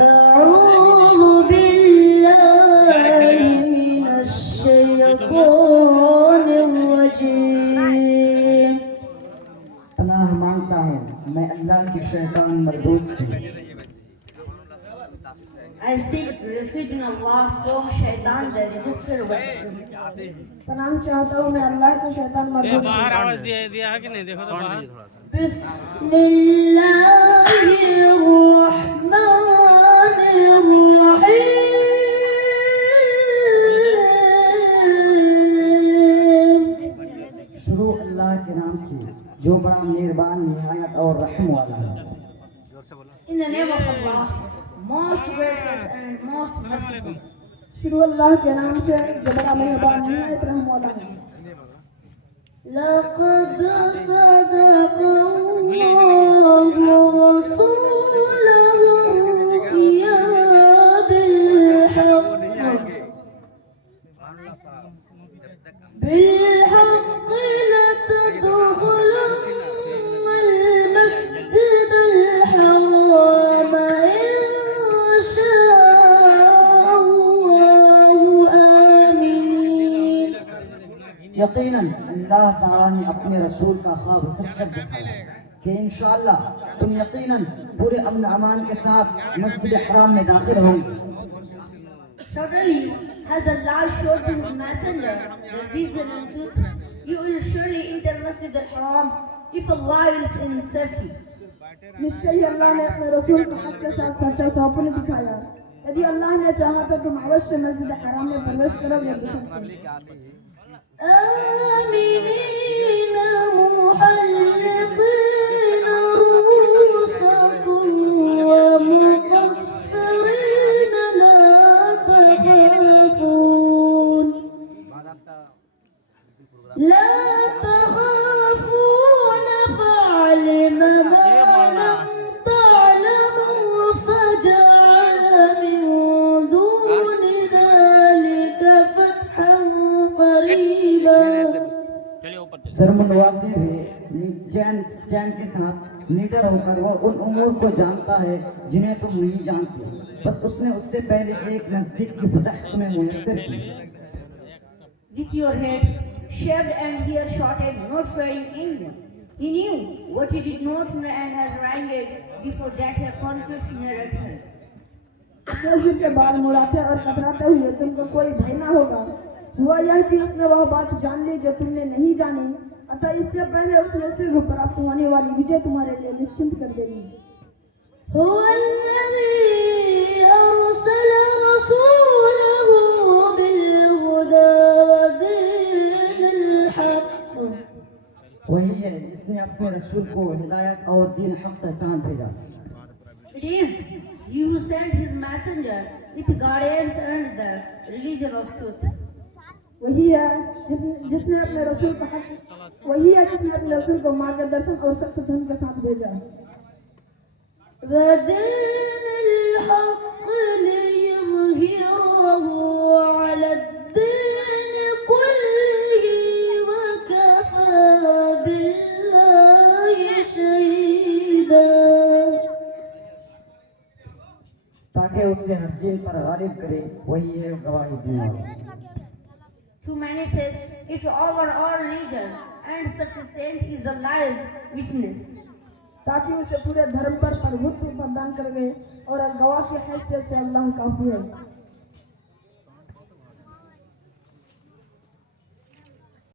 أعوذ بالله من الشيطان الرجيم। पनाह मांगता हूँ मैं अल्लाह की शैतान मरदूद से। I seek refuge in Allah from shaitan the rejected one. पनाह चाहता हूँ मैं अल्लाह के शैतान मरदूद बाहर से। आवाज दिया है कि नहीं? देखो तो बाहर। बिस्मिल्लाहिर्रहमानिर्रहीम। शुरू अल्लाह के नाम से जो बड़ा मेहरबान निहायत और रहम वाला है। In the name of Allah, most gracious and most merciful. शुरू अल्लाह के नाम से जो बड़ा मेहरबान निहायत रहम वाला है। لقد صدق الله رسوله الرؤيا بالحق لتدخلن المسجد الحرام إن شاء الله آمنين। यकीनन अल्लाह ताला ने अपने रसूल का ख्वाब सच कर दिखाया कि इंशाअल्लाह तुम यकीनन पूरे अमन अमान के साथ मस्जिद हराम में दाखिल होंगे। Certainly has Allah showed to his messenger the reason and truth. You will surely enter Masjid al-Haram if Allah wills in safety. निश्चय ही अल्लाह ने अपने रसूल को हक के साथ सच्चा सौंपन दिखाया। यदि अल्लाह ने चाहा तो तुम अवश्य मस्जिद हराम में प्रवेश करोगे। آمنين محلقين رؤوسكم ومقصرين لا تخافون فعلم ما لم تعلموا فجعل من دون ذلك فتحا قريبا। शर्मनवाते हुए चैन के साथ निडर होकर वह उन उमूर को जानता है जिन्हें तुम नहीं जानते, बस उसने उससे पहले एक नजदीक की फतह तुम्हें मुयस्सर की। With your heads shaved and hair shorted, not fearing anyone. He knew what he did not know and has ranted before that he conquest narrated her. सिर के बाल मुड़ाते और कतराते हुए तुमको कोई भय न होगा। हुआ यह कि उसने वह बात जान ली जो तुमने नहीं जानी, अतः इससे पहले उसने सिर्फ प्राप्त होने वाली विजय तुम्हारे लिए निश्चिंत कर देगी। هو الذي أرسل رسوله بالهدى ودين الحق। वही है जिसने अपने रसूल को हिदायत और दीन हक के साथ भेजा। It is he who sent his messenger with guidance and the religion of truth. वही है जिसने अपने रसूल को मार्गदर्शन और सख्त धर्म के साथ भेजा। ودين الحق ليظهره على الدين كله وكفى بالله شهيدا। ताकि उसे हर दिन पर गालिब करे, वही है गवाही देने वाला। To manifest it over all religion and sufficient is Allah's witness. ताकि उसे पूरे धर्म पर प्रभुत्व प्रदान कर गए और गवाह की हैसियत से अल्लाह काफी है।